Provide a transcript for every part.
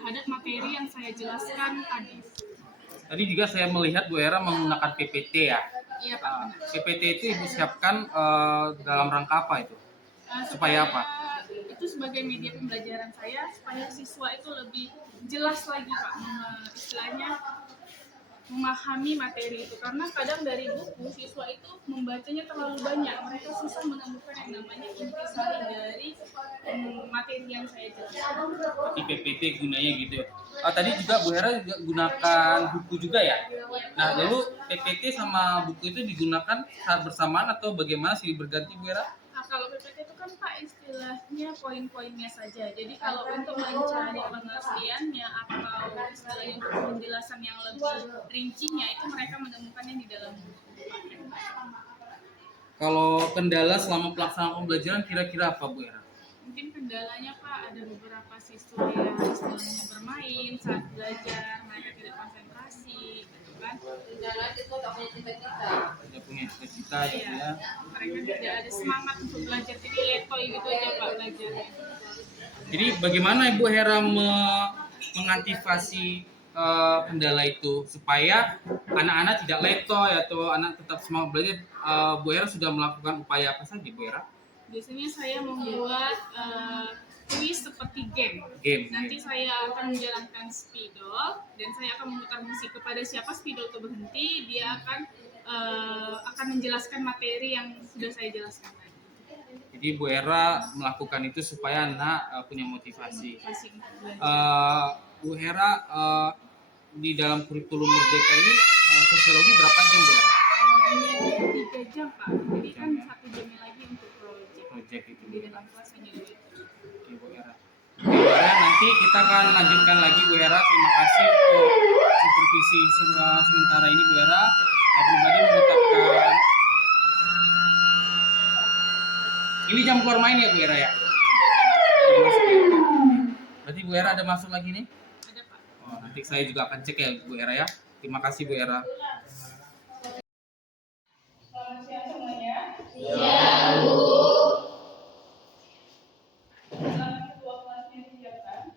terhadap materi yang saya jelaskan tadi. Tadi juga saya melihat Bu Hera menggunakan PPT ya. Iya Pak, benar. PPT itu Ibu siapkan dalam rangka apa itu? Supaya apa? Itu sebagai media pembelajaran saya supaya siswa itu lebih jelas lagi Pak, istilahnya memahami materi itu, karena kadang dari buku siswa itu membacanya terlalu banyak, mereka susah menemukan yang namanya intisari dari materi yang saya jelaskan. Berarti PPT gunanya gitu. Tadi juga Bu Hera juga gunakan buku juga ya. Nah, lalu PPT sama buku itu digunakan saat bersamaan atau bagaimana sih berganti Bu Hera? Nah, kalau PPT itu kan Pak istilahnya poin-poinnya saja. Jadi kalau untuk mencari pengertiannya atau istilahnya untuk penjelasan yang lebih rincinya itu mereka menemukannya di dalam buku. Kalau kendala selama pelaksanaan pembelajaran kira-kira apa Bu Hera? Mungkin kendalanya Pak ada beberapa siswa yang istilahnya bermain saat belajar, mereka tidak konsentrasi, gitu kan. Kendala itu tak punya cita-cita. Tidak punya cita-cita gitu ya. Mereka tidak ada semangat untuk belajar, jadi letoy gitu aja Pak belajarnya. Jadi bagaimana Ibu Hera mengantisipasi kendala itu supaya anak-anak tidak letoy atau anak tetap semangat belajar? Bu Hera sudah melakukan upaya apa saja Bu Hera? Biasanya saya membuat kuis seperti game. Nanti saya akan menjalankan spidol dan saya akan memutar musik. Kepada siapa spidol itu berhenti, dia akan menjelaskan materi yang sudah saya jelaskan tadi. Jadi Bu Hera melakukan itu supaya anak punya motivasi. Bu Hera di dalam kurikulum Merdeka ini sosiologi berapa jam Bu Hera? Hanya 3 jam Pak. Jadi kan 1 jamnya lagi untuk project itu di dalam kelas hanya 2 jam. Oke Bu Hera. Bu Hera, nanti kita akan lanjutkan lagi Bu Hera. Terima kasih untuk supervisi sementara ini Bu Hera. Saya pribadi mengucapkan ini jam keluar main ya Bu Hera ya? Berarti Bu Hera ada masuk lagi nih? Ada Pak. Oh, nanti saya juga akan cek ya Bu Hera ya. Terima kasih Bu Hera. Selamat siang semuanya. Siang Bu. Selamat ketua kelasnya disiapkan.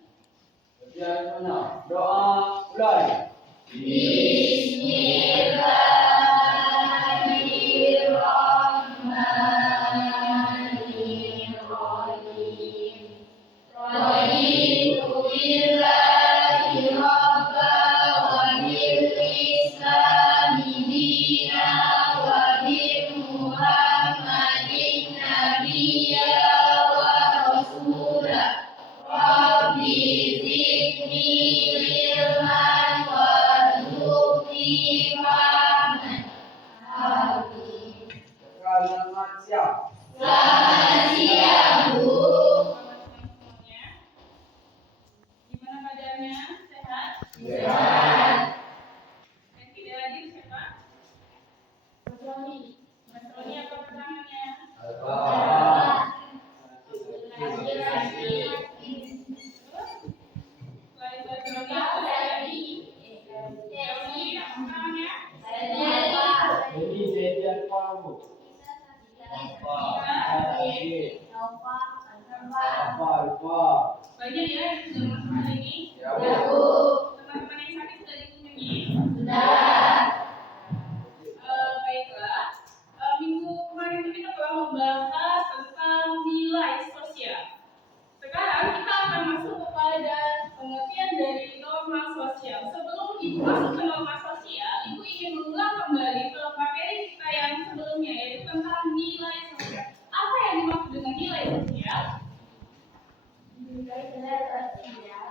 Doa mulai. Selamat siang Bu. Selamat siang semuanya. Gimana keadaannya? Sehat? Sehat. Yang tidak hadir siapa? Mas Roni. Mas Roni apa pasangannya? Selain Mas Roni, Roni apa pasangannya? Jadi jadian kamu. Apa? Banyak ya yang sudah masuk hari ini. Ya Bu. Teman-teman yang sakit sudah dikunjungi. Sudah. Baiklah. Minggu kemarin itu kita telah membahas tentang nilai sosial. Sekarang kita akan masuk kepada pengertian dari norma sosial. Sebelum Ibu masuk ke norma sosial, Ibu ingin mengulang kembali ke materi kita yang sebelumnya, yaitu tentang nilai sosial. Apa yang dimaksud dengan nilai sosial? Nilai sosial.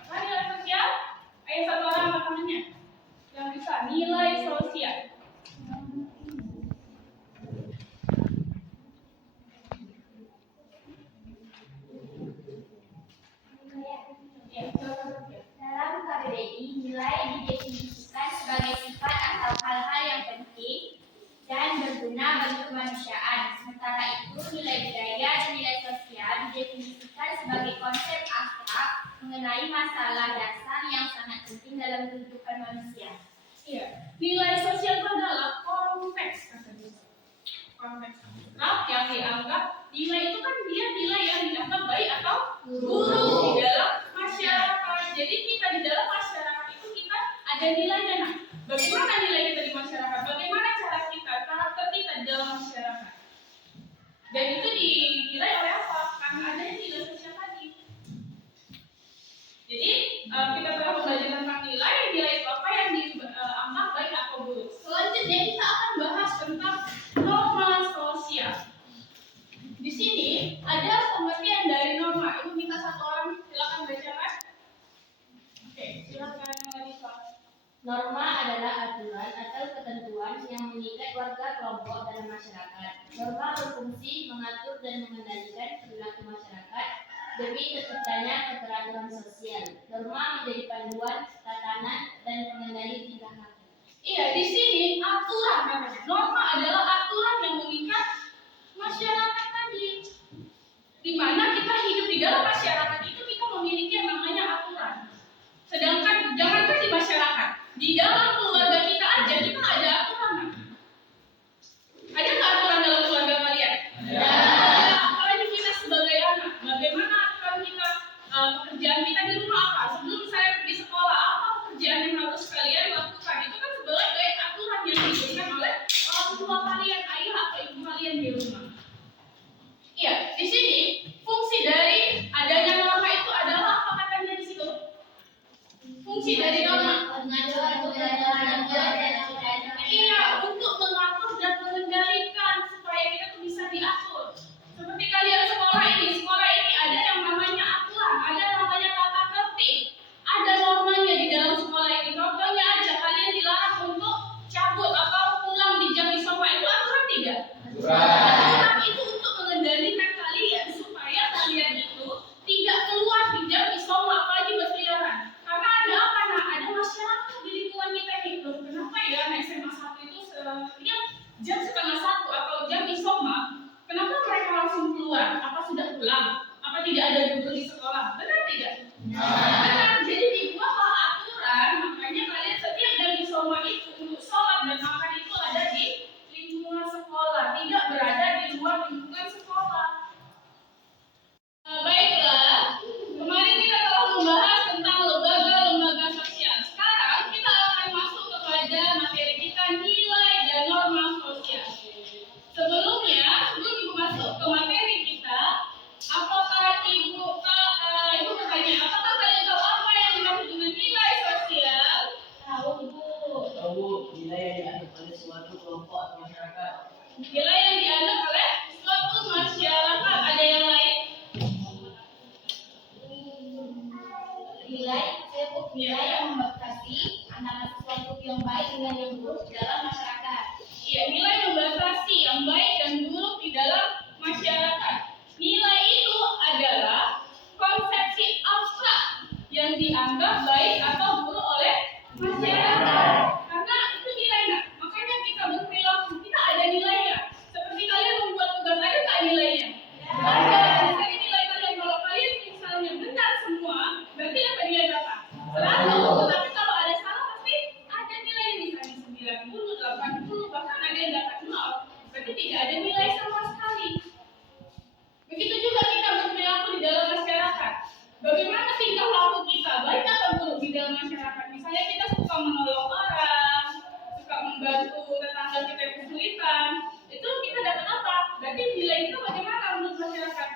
Apa nilai sosial? Ayo satu orang angkat tangannya. Yang bisa nilai sosial. Ya, silakan Sofia. Dalam KBBI, nilai didefinisikan sebagai sifat atau hal-hal yang penting dan berguna bagi kemanusiaan. Sementara itu, nilai budaya dan nilai sosial didefinisikan sebagai konsep abstrak mengenai masalah dasar yang sangat penting dalam kehidupan manusia. Iya, nilai sosial itu adalah konteks katanya. Konteks abstrak yang dianggap nilai itu kan dia nilai yang Norma adalah aturan atau ketentuan yang mengikat warga kelompok dalam masyarakat. Norma berfungsi mengatur dan mengendalikan perilaku masyarakat demi terciptanya keteraturan sosial. Norma menjadi panduan, tatanan, dan pengendali tingkah laku. Iya, di sini aturan namanya. Norma adalah aturan yang mengikat masyarakat tadi. Di mana kita hidup di dalam masyarakat itu kita memiliki yang namanya aturan. Sedangkan jangankan di masyarakat, di dalam keluarga kita aja kita ada aturan. Ada nggak aturan dalam keluarga kalian? Ada. Apalagi kita sebagai anak, bagaimana aturan kita, pekerjaan kita di rumah apa? Sebelum saya pergi sekolah, apa pekerjaan yang harus kalian lakukan? Itu kan sebagai aturan yang diberikan oleh orang tua kalian, ayah atau ibu kalian di rumah. Iya, di sini fungsi dari adanya norma itu adalah apa katanya di situ? Fungsi dari norma. Iya, untuk mengatur dan mengendalikan supaya kita tuh bisa diatur. Seperti kalian sekolah ini ada yang namanya aturan, ada yang namanya tata tertib, ada normanya di dalam sekolah ini. Contohnya aja kalian dilarang untuk cabut atau pulang di jam isoma, itu aturan tidak? Aturan itu untuk mengendalikan kalian supaya kalian itu tidak keluar di jam isoma apalagi berkeliaran. Karena ada apa? Nah, ada masyarakat di lingkungan kita ini. Loh, kenapa ya anak SMA 1 itu sebenarnya jam setengah 1 atau jam isoma, kenapa mereka langsung keluar? Apa sudah pulang? Apa tidak ada duduk di sekolah? Benar tidak? Benar. Jadi dibuatlah aturan, makanya kalian setiap jam isoma itu untuk sholat dan makan itu ada di lingkungan sekolah, tidak berada di luar lingkungan sekolah. Baiklah, kemarin kita telah membahas tentang lembaga-lembaga sosial. Sekarang kita akan masuk kepada materi kita, nilai dan norma sosial. Sebelum ibu masuk ke materi kita, apakah ibu bertanya, apakah kalian tahu apa yang dimaksud dengan nilai sosial? Tahu Ibu. Tahu nilai yang dianggap oleh suatu kelompok atau masyarakat. Nilai yang dianggap oleh suatu masyarakat. Ada yang lain? Nilai disebut nilai yang membatasi antara sesuatu yang baik dengan yang buruk dalam masyarakat. Iya, nilai membatasi yang baik dan buruk di dalam masyarakat. Nilai itu adalah konsepsi abstrak yang dianggap baik atau buruk oleh masyarakat. Karena itu nilai, nah. Makanya kita berperilaku, kita ada nilainya. Seperti kalian membuat tugas, ada nggak nilainya? Ada. Misalnya nilai kalian, kalau kalian misalnya benar semua, berarti dapat nilai berapa? 100. Tapi kalau ada salah pasti ada nilainya, misalnya 90, 80, bahkan ada yang dapat 0. Berarti tidak ada nilai sama sekali. Begitu juga kita berperilaku di dalam masyarakat. Bagaimana tingkah laku kita, baik atau buruk di dalam masyarakat? Misalnya kita suka menolong orang, suka membantu tetangga kita yang kesulitan, itu kita dapat apa? Berarti nilai itu bagaimana menurut masyarakat?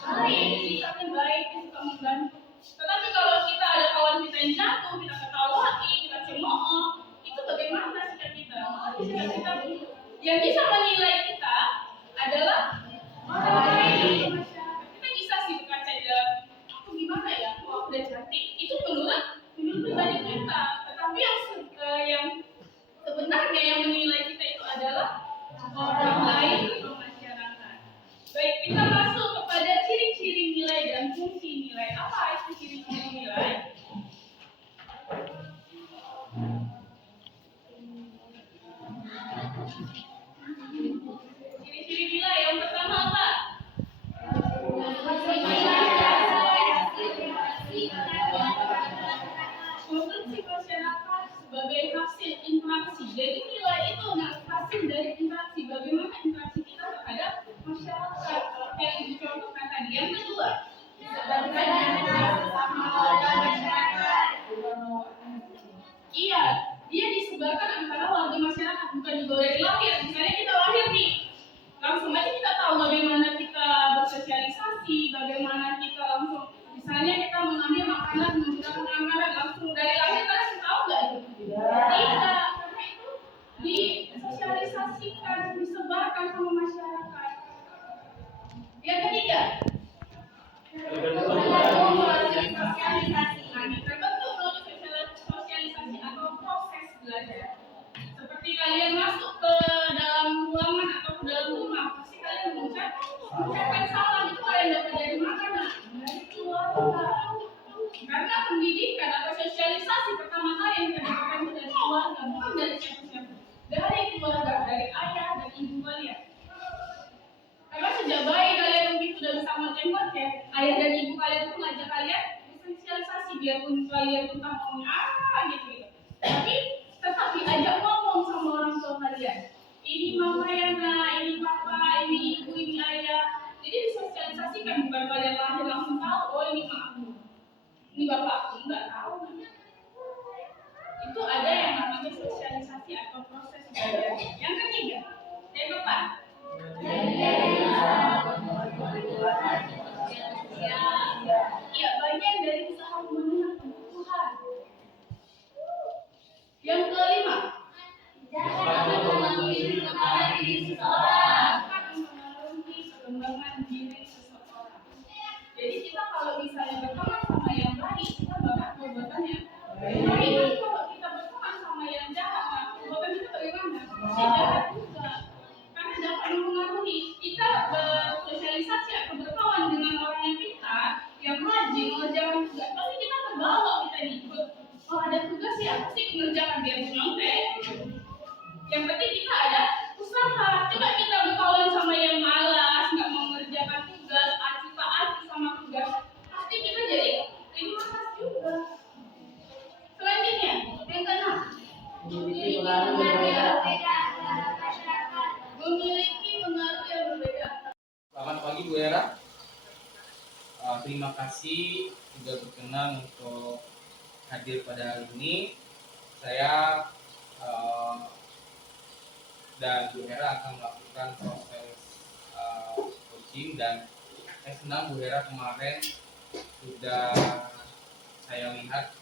Baik, sikapnya baik, kita suka membantu. Tetapi kalau kita ada kawan kita yang jatuh, kita ketawain, kita cemooh, itu bagaimana sikap kita? Sikap kita buruk. Yang bisa menilai kita adalah orang lain. Kita bisa sih berkaca dalam aku gimana ya, aku udah cantik. Itu menurut pribadi kita. Tetapi yang sebenarnya yang menilai kita itu adalah orang lain atau masyarakat. Baik, kita masuk kepada ciri-ciri nilai dan fungsi nilai. Apa itu ciri-ciri nilai? Ciri-ciri nilai yang pertama apa? Konstruksi masyarakat sebagai hasil interaksi. Jadi nilai itu hasil dari interaksi. Bagaimana interaksi kita terhadap masyarakat? Seperti yang ibu contohkan tadi. Yang kedua, iya, dia disebarkan antara warga masyarakat, bukan juga dari lahir. Misalnya kita lahir nih, langsung aja kita tahu bagaimana kita bersosialisasi, bagaimana kita langsung, misalnya kita mengambil makanan, menggunakan makanan langsung dari lahir, kalian tahu nggak itu? Tidak, karena itu disosialisasikan, disebarkan sama masyarakat. Yang ketiga, sosialisasi. Nah, terbentuk melalui sosialisasi atau proses oke, ayah dan ibu kalian tuh ngajak kalian bersosialisasi biarpun kalian tuh tak ngomong gitu. Tapi tetap diajak ngomong sama orang tua kalian. Ini mama ya nak, ini papa, ini ibu, ini ayah. Jadi disosialisasikan, bukan kalian lahir langsung tahu, oh ini makmu, ini bapakku, nggak tahu. Itu ada yang namanya sosialisasi atau proses belajar. Yang ketiga, yang keempat. Ya, bagian dari usaha pemenuhan kebutuhan. Yang kelima, jangan mengakhiri kepada diri seseorang. Mengaruhi perkembangan diri seseorang. Jadi kita kalau misalnya berteman sama yang baik, kita bakal perbuatan yang baik. Tapi kalau kita berteman sama yang jahat, perbuatan kita bagaimana? Jahat juga. Karena dapat mempengaruhi kita bersosialisasi atau berkawan dengan orang yang pintar, yang rajin mengerjakan tugas. Pasti kita terbawa kita ikut. Oh ada tugas ya, pasti mengerjakan biar nyontek. Yang penting kita ada usaha. Coba kita berkawan sama yang malas, nggak mau mengerjakan tugas, aci sama tugas, pasti kita jadi malas juga. Selanjutnya, yang keenam, Memiliki pengaruh berbeda. memiliki pengaruh yang berbeda. Selamat pagi Bu Hera. Terima kasih sudah berkenan untuk hadir pada hari ini. Saya dan Bu Hera akan melakukan proses coaching, dan saya senang Bu Hera kemarin sudah saya lihat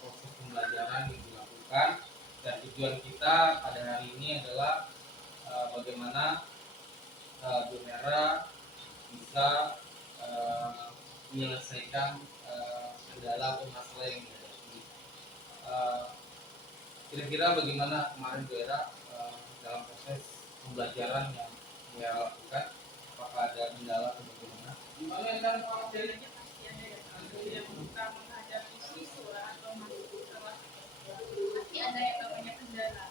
proses pembelajaran yang dilakukan, dan tujuan kita pada hari ini adalah bagaimana Bu Hera bisa menyelesaikan kendala atau masalah yang dihadapi. Kira-kira bagaimana kemarin Bu Hera dalam proses pembelajaran yang Bu Hera lakukan? Apakah ada kendala atau bagaimana? Gimana yang dalam materinya? Pasti ada yang kita menghadapi siswa atau mahasiswa, pasti ada yang namanya kendala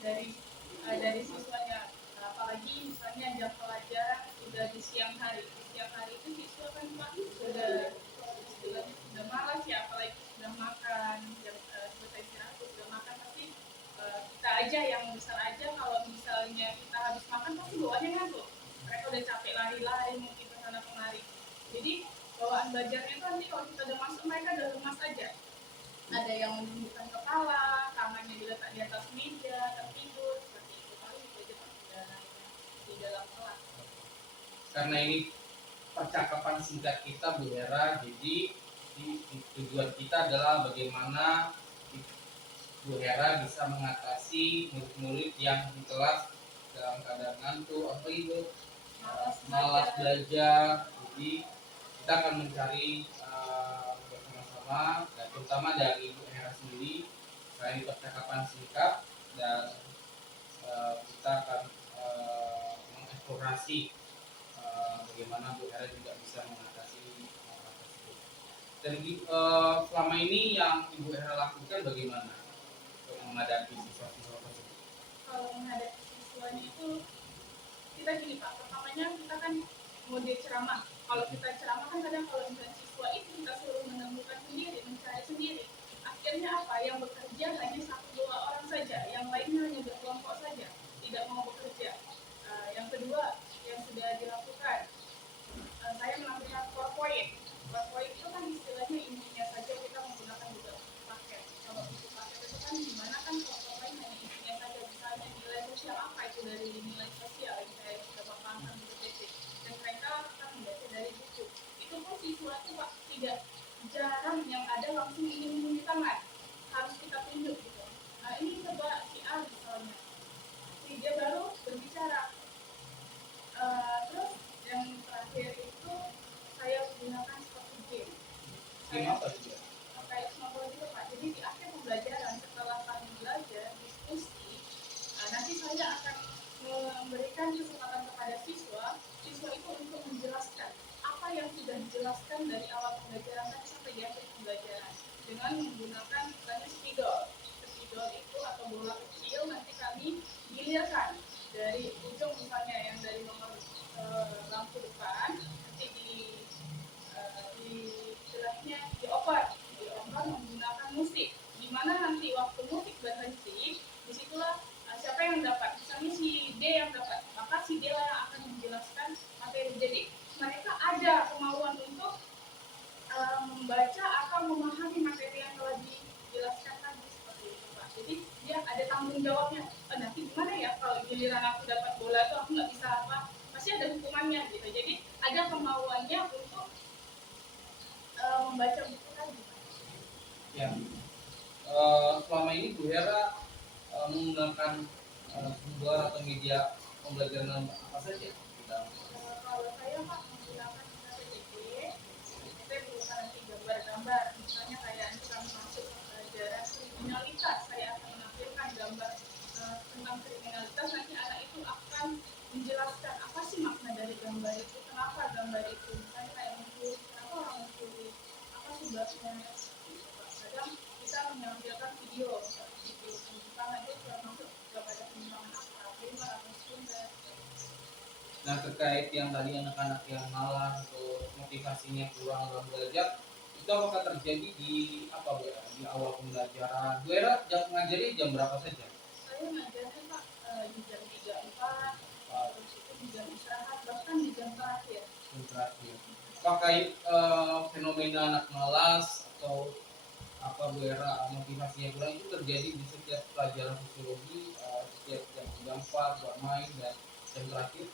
dari siswanya. Apalagi misalnya jam pelajaran sudah di siang hari. Di siang hari itu siswa kan sudah istilahnya sudah malas ya, apalagi sudah makan, jam selesai istirahat sudah makan, pasti kita aja yang besar aja kalau misalnya kita habis makan pasti bawaannya ngantuk. Mereka udah capek lari-lari mungkin ke sana kemari. Jadi bawaan belajarnya itu nanti kalau kita udah masuk mereka udah lemas aja. Ada yang menundukkan kepala, tangannya diletak di atas meja, tertidur seperti itu. Paling itu aja di dalam kelas. Karena ini percakapan singkat kita Bu Hera, jadi tujuan kita adalah bagaimana Bu Hera bisa mengatasi murid-murid yang di kelas dalam keadaan ngantuk, apa itu, malas belajar. Jadi kita akan mencari bersama-sama, dan terutama dari Bu Hera sendiri, selain percakapan singkat, dan kita akan mengeksplorasi bagaimana Bu Hera juga bisa mengatasi hal tersebut. Dan selama ini yang Ibu Hera lakukan bagaimana untuk menghadapi siswa-siswa tersebut? Kalau menghadapi siswanya itu kita gini Pak, pertamanya kita kan mode ceramah. Kalau kita ceramah kan kadang kalau misalnya siswa itu kita suruh menemukan sendiri, mencari sendiri. Akhirnya apa? Yang bekerja hanya 1-2 orang saja, yang lainnya hanya berkelompok saja, tidak mau bekerja. Yang kedua yang sudah dilakukan, saya melakukan PowerPoint. PowerPoint itu kan istilahnya intinya saja kita menggunakan juga paket. Kalau buku paket itu kan gimana kan PowerPoint hanya intinya saja, misalnya nilai sosial apa itu dari nilai sosial yang saya sudah paparkan di PPT, dan mereka akan membaca dari buku. Itu pun siswa itu Pak tidak jarang yang ada langsung ingin di tangan, harus kita tunjuk gitu. Nah ini coba si A misalnya, dia baru berbicara. Terus yang terakhir itu saya gunakan seperti game. Game apa juga? Kayak snowball gitu Pak. Jadi di akhir pembelajaran setelah kami belajar diskusi, nanti saya akan memberikan kesempatan kepada siswa itu untuk menjelaskan apa yang sudah dijelaskan dari awal pembelajaran tadi sampai di akhir pembelajaran dengan menggunakan misalnya spidol. Spidol itu atau bola kecil nanti kami gilirkan dari ujung misalnya yang dari nomor lampu depan, nanti kemauannya untuk membaca buku tadi. Ya. Selama ini Bu Hera menggunakan sumber atau media pembelajaran apa saja? Kalau saya Pak menggunakan PPT berupa nanti gambar-gambar, misalnya kayak nanti kami masuk ke pelajaran kriminalitas, saya akan menampilkan gambar tentang kriminalitas, nanti anak itu akan menjelaskan apa sih makna dari gambar itu, kenapa gambar itu, misalnya kayak mencuri, kenapa orang mencuri, apa sebabnya. Kadang kita menampilkan video penyimpangan itu termasuk kepada penyimpangan akademik atau sumber. Nah, terkait yang tadi anak-anak yang malas atau motivasinya kurang dalam belajar, itu apakah terjadi di apa Bu Hera? Di awal pembelajaran? Bu Hera ngajari jam berapa saja? Saya ngajarnya Pak di jam 3.4, terus itu di jam istirahat, bahkan di jam terakhir. Yang terakhir. Apakah fenomena anak malas atau apa Bu Hera motivasinya kurang itu terjadi di setiap pelajaran sosiologi, setiap jam 4 bermain dan jam terakhir?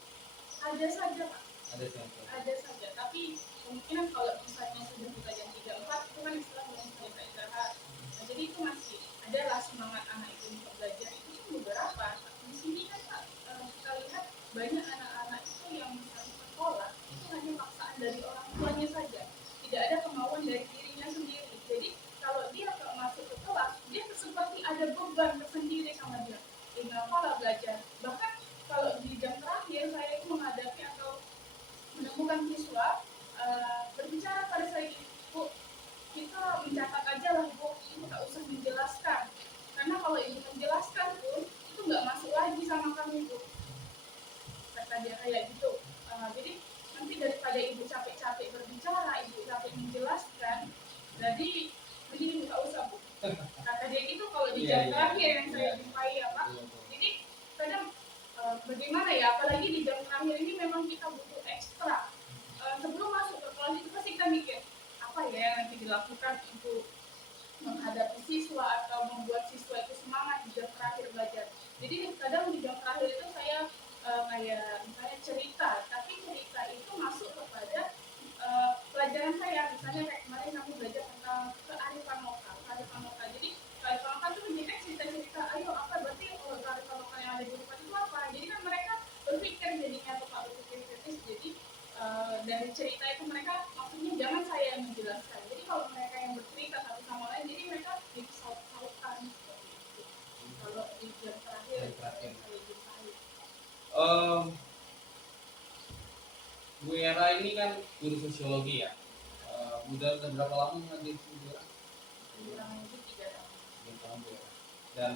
Ada saja Pak, Ada saja. ada saja. Tapi kemungkinan kalau misalnya sudah buka jam 3.4 itu kan istilah belum selesai istirahat. Nah, jadi itu masih adalah semangat anak itu untuk belajar itu kan beberapa. Di sini kan Pak kita lihat banyak anak-anak itu yang misalnya sekolah itu hanya paksaan dari orang tuanya saja, tidak ada kemauan dari dirinya sendiri. Jadi kalau dia masuk ke kelas, dia seperti ada beban tersendiri sama dia. Tinggal pola belajar. Bahkan kalau di jam terakhir saya itu menghadapi atau menemukan siswa berbicara pada saya, Bu, kita mencatat aja lah Bu, ibu tak usah menjelaskan, karena kalau ibu menjelaskan pun itu nggak masuk lagi sama kami Bu, kata dia kayak gitu. Jadi nanti daripada ibu capek-capek berbicara, ibu capek menjelaskan, jadi begini nggak usah Bu, kata dia gitu. Kalau di jam terakhir yang saya jumpai ya Pak, jadi kadang bagaimana ya, apalagi di jam terakhir ini memang kita butuh ekstra. Sebelum masuk ke kelas itu pasti kita mikir apa ya yang nanti dilakukan untuk menghadapi siswa atau membuat siswa itu semangat di jam terakhir belajar. Jadi kadang di jam terakhir itu saya kayak misalnya cerita, tapi cerita itu masuk kepada pelajaran saya. Misalnya kayak kemarin kami belajar tentang kearifan lokal. Jadi kearifan lokal itu menjadi cerita-cerita, ayo apa berarti kalau kearifan lokal yang ada di depan itu apa? Jadi kan mereka berpikir jadinya Pak berpikir kritis. Jadi dari cerita itu mereka maksudnya jangan saya yang menjelaskan. Jadi kalau mereka yang bercerita satu sama lain, jadi mereka disaut-sautkan seperti itu. Kalau di jam terakhir saya jumpai. Bu Hera ini kan guru sosiologi ya. Udah berapa lama ngajar Bu Hera? Kurang lebih 3 tahun. 3 tahun Bu Hera. Dan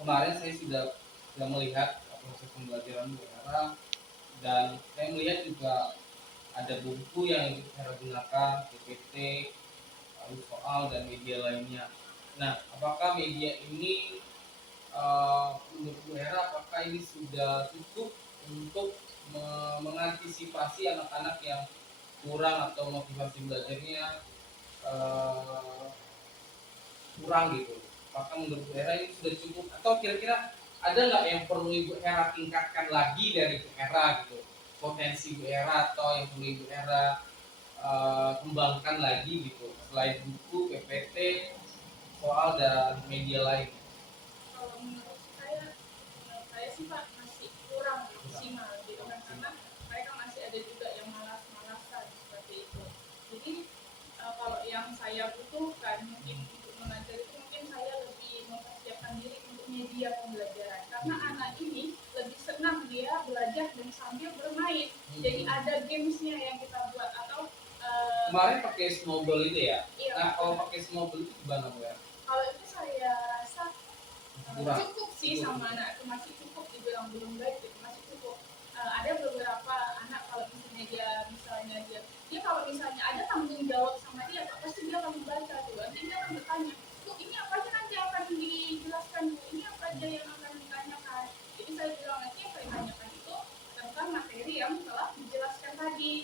kemarin saya sudah melihat proses pembelajaran Bu Hera, dan saya melihat juga ada buku yang Bu Hera gunakan, PPT, lalu soal dan media lainnya. Nah, apakah media ini menurut Bu Hera apakah ini sudah cukup untuk mengantisipasi anak-anak yang kurang atau motivasi belajarnya kurang gitu? Apakah menurut Bu Hera ini sudah cukup atau kira-kira ada nggak yang perlu Ibu Hera tingkatkan lagi dari Bu Hera gitu? Potensi Bu Hera atau yang perlu Ibu Hera kembangkan lagi gitu selain buku, PPT, soal dan media lain? Kalau menurut saya sih Pak masih kurang maksimal gitu kan, karena mereka masih ada juga yang malas-malasan seperti itu. Jadi kalau yang saya butuhkan mungkin untuk mengajar itu mungkin saya lebih mempersiapkan diri untuk media pembelajaran, karena anak ini lebih senang dia belajar dan sambil bermain. Jadi ada gamesnya yang kita buat atau Kemarin pakai Snowball itu ya? Iya. Nah, kalau pakai Snowball itu gimana Bu Hera? Kalau itu saya rasa Kurang. cukup sih sama anak itu, masih cukup, dibilang belum baik gitu, masih cukup. Ada beberapa anak kalau misalnya dia kalau misalnya ada tanggung jawab sama dia, pasti dia akan membaca tuh, nanti dia akan bertanya, Bu ini apa aja nanti akan dijelaskan, Bu ini apa aja yang akan ditanyakan. Jadi saya bilang nanti yang saya tanyakan itu tentang materi yang telah dijelaskan tadi.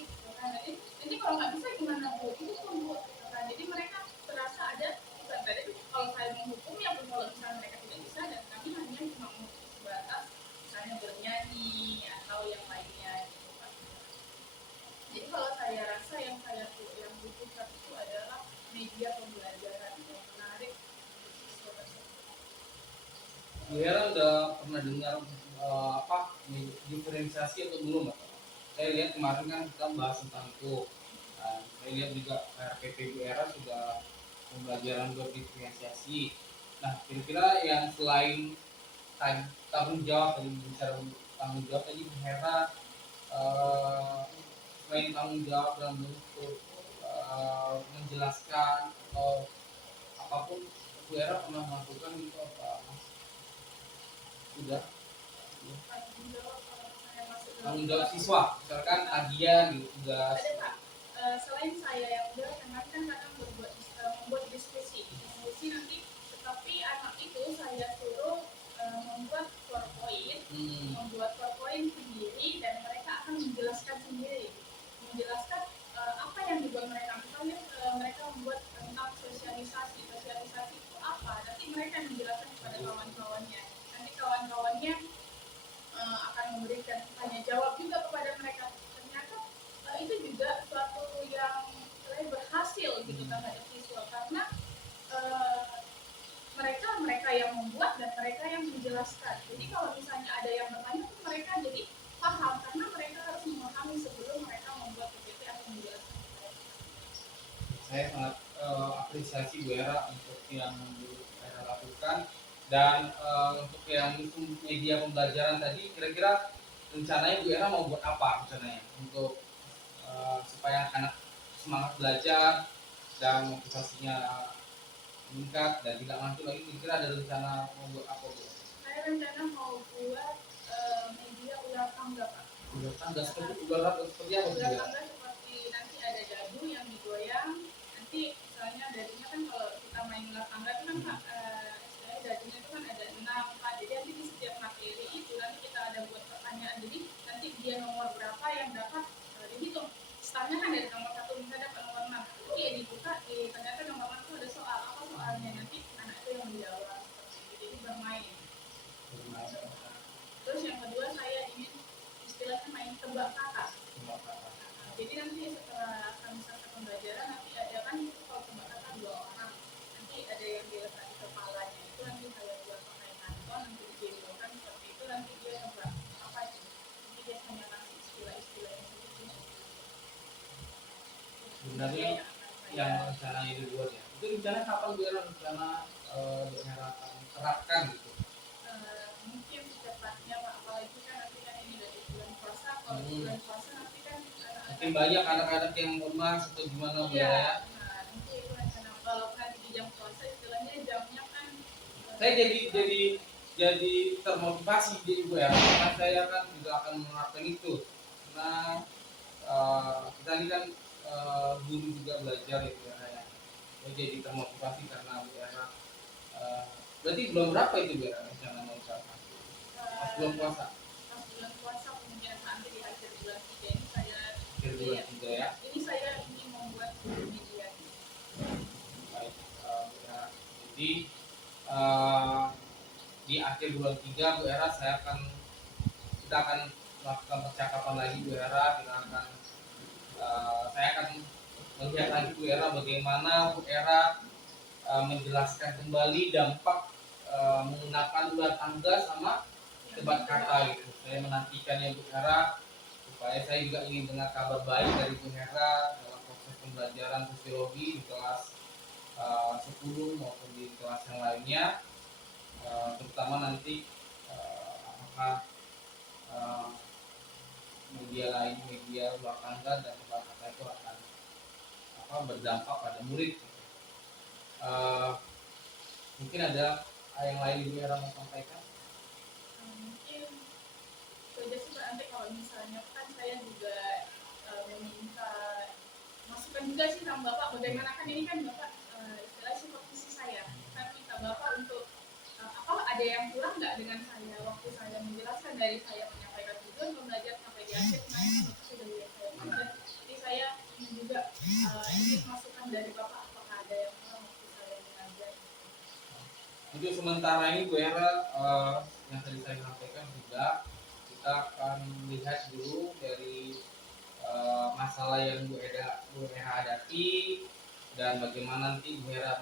Nanti kalau nggak bisa gimana Bu? Itu pun Bu. Jadi mereka terasa ada bukan tadi. Kalau saya menghukum ya pun, kalau misalnya mereka tidak bisa dan kami hanya cuma menghukum sebatas misalnya bernyanyi atau yang lainnya gitu Pak. Jadi kalau saya rasa yang yang butuhkan itu adalah media pembelajaran yang menarik untuk siswa tersebut. Bu Hera udah pernah dengar apa diferensiasi atau belum? Pak? Saya lihat kemarin kan kita bahas tentang itu. Nah, saya lihat juga RPP Bu Hera sudah pembelajaran berdiferensiasi. Nah, kira-kira yang selain tanggung jawab, tadi bicara tanggung jawab tadi Bu Hera, selain tanggung jawab dalam bentuk menjelaskan atau apapun, Bu Hera pernah melakukan itu apa? Sudah Tanggung jawab kalau saya masuk dalam tanggung jawab siswa, misalkan hadiah gitu, tugas. ada Pak. Selain saya yang udah kemarin kan kadang membuat diskusi nanti, tetapi anak itu saya suruh membuat PowerPoint, sendiri dan mereka akan menjelaskan sendiri, apa yang dibuat mereka. Misalnya mereka membuat tentang sosialisasi itu apa, nanti mereka menjelaskan kepada kawan-kawannya, nanti kawan-kawannya akan memberikan tanya jawab juga kepada mereka. Ternyata itu juga suatu yang berhasil gitu terhadap siswa, karena mereka yang membuat dan mereka yang menjelaskan. Jadi kalau misalnya ada yang bertanya, mereka jadi paham karena mereka harus memahami sebelum mereka membuat PPT atau menjelaskan. Saya sangat apresiasi Bu Hera untuk yang Bu Hera lakukan, dan untuk yang media pembelajaran tadi, kira-kira rencananya Bu Hera mau buat apa rencananya untuk supaya anak semangat belajar dan motivasinya meningkat dan tidak ngantuk lagi, kira-kira ada rencana mau buat apa Bu? Saya rencana mau buat media ular tangga Pak. Ular tangga seperti ular apa seperti apa Bu? Ular tangga seperti nanti ada dadu yang digoyang, nanti misalnya dadunya kan kalau kita main ular tangga itu kan istilahnya dadunya itu kan ada 6 Pak. Jadi nanti di setiap materi itu nanti kita ada buat pertanyaan. Jadi nanti dia nomor berapa yang dapat dihitung. Startnya kan dari nomor 1 misalnya dapat nomor 6. Dia dibuka, ternyata nomor 6 itu ada soal. Apa soalnya, nanti anak itu yang menjawab. Jadi bermain. Terus yang kedua saya ingin istilahnya main tebak kata. Jadi nanti setelah kami selesai pembelajaran, nanti ada kan kalau tebak kata 2 orang, nanti ada yang diletak di kepalanya, itu nanti saya buat pakai kanton, nanti dijelaskan seperti itu, nanti dia tebak apa itu. Nanti dia hanya kasih istilah-istilah yang seperti itu. Sebenarnya yang rencana itu buat ya, itu rencana kapan Bu Hera rencana Bu Hera akan terapkan gitu? Mungkin secepatnya Pak, apalagi kan nanti kan ini dari bulan puasa. Kalau bulan puasa nanti kan Mungkin banyak anak-anak yang lemas atau gimana Bu Hera ya? nah, nanti itu rencana kalau nanti di jam puasa istilahnya jamnya kan Saya jadi termotivasi di Bu Hera, karena saya kan juga akan menerapkan itu. Karena kita ini kan guru juga belajar ya Bu Hera ya. Saya jadi termotivasi karena Bu Hera. Berarti belum berapa itu Bu Hera rencana mau terapkan? Pas belum puasa. pas bulan puasa kemungkinan nanti di akhir bulan 3 ini saya Akhir bulan 3 ya. ini saya ingin membuat media. Baik, Bu Hera. Jadi di akhir bulan 3 Bu Hera kita akan melakukan percakapan lagi Bu Hera. Saya akan melihat lagi Bu Hera bagaimana Bu Hera menjelaskan kembali dampak menggunakan ular tangga sama debat kata gitu. Saya menantikannya Bu Hera, supaya saya juga ingin dengar kabar baik dari Bu Hera dalam proses pembelajaran sosiologi di kelas 10 maupun di kelas yang lainnya, terutama nanti apakah media ular tangga dan debat kata itu akan berdampak pada murid. Mungkin ada yang lain Bu Hera mau sampaikan? Mungkin itu aja sih Pak. Nanti kalau misalnya kan saya juga meminta masukan juga sih sama Bapak, bagaimana kan ini kan Bapak istilah supervisi saya kan, minta Bapak untuk ada yang kurang nggak dengan saya waktu saya menjelaskan, dari saya menyampaikan tujuan pembelajaran sampai di akhir itu sudah saya belajar. Jadi saya ingin juga ingin masukan dari Bapak, apakah ada yang kurang waktu saya mengajar. Untuk sementara ini Bu Hera, yang tadi saya sampaikan juga, kita akan melihat dulu dari masa masalah yang Bu Hera hadapi dan bagaimana nanti Bu Hera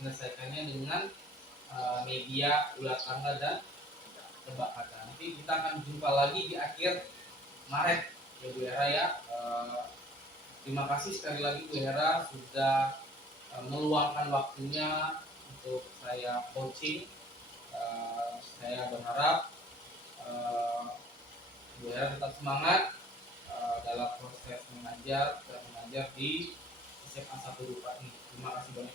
menyelesaikannya dengan media ulat tangga dan tebak kata. Nanti kita akan jumpa lagi di akhir Maret ya Bu Hera ya. Terima kasih sekali lagi Bu Hera sudah meluangkan waktunya untuk saya coaching. Saya berharap Bu Hera tetap semangat dalam proses mengajar dan mengajar di SMA 1 Rupa ini. Terima kasih banyak.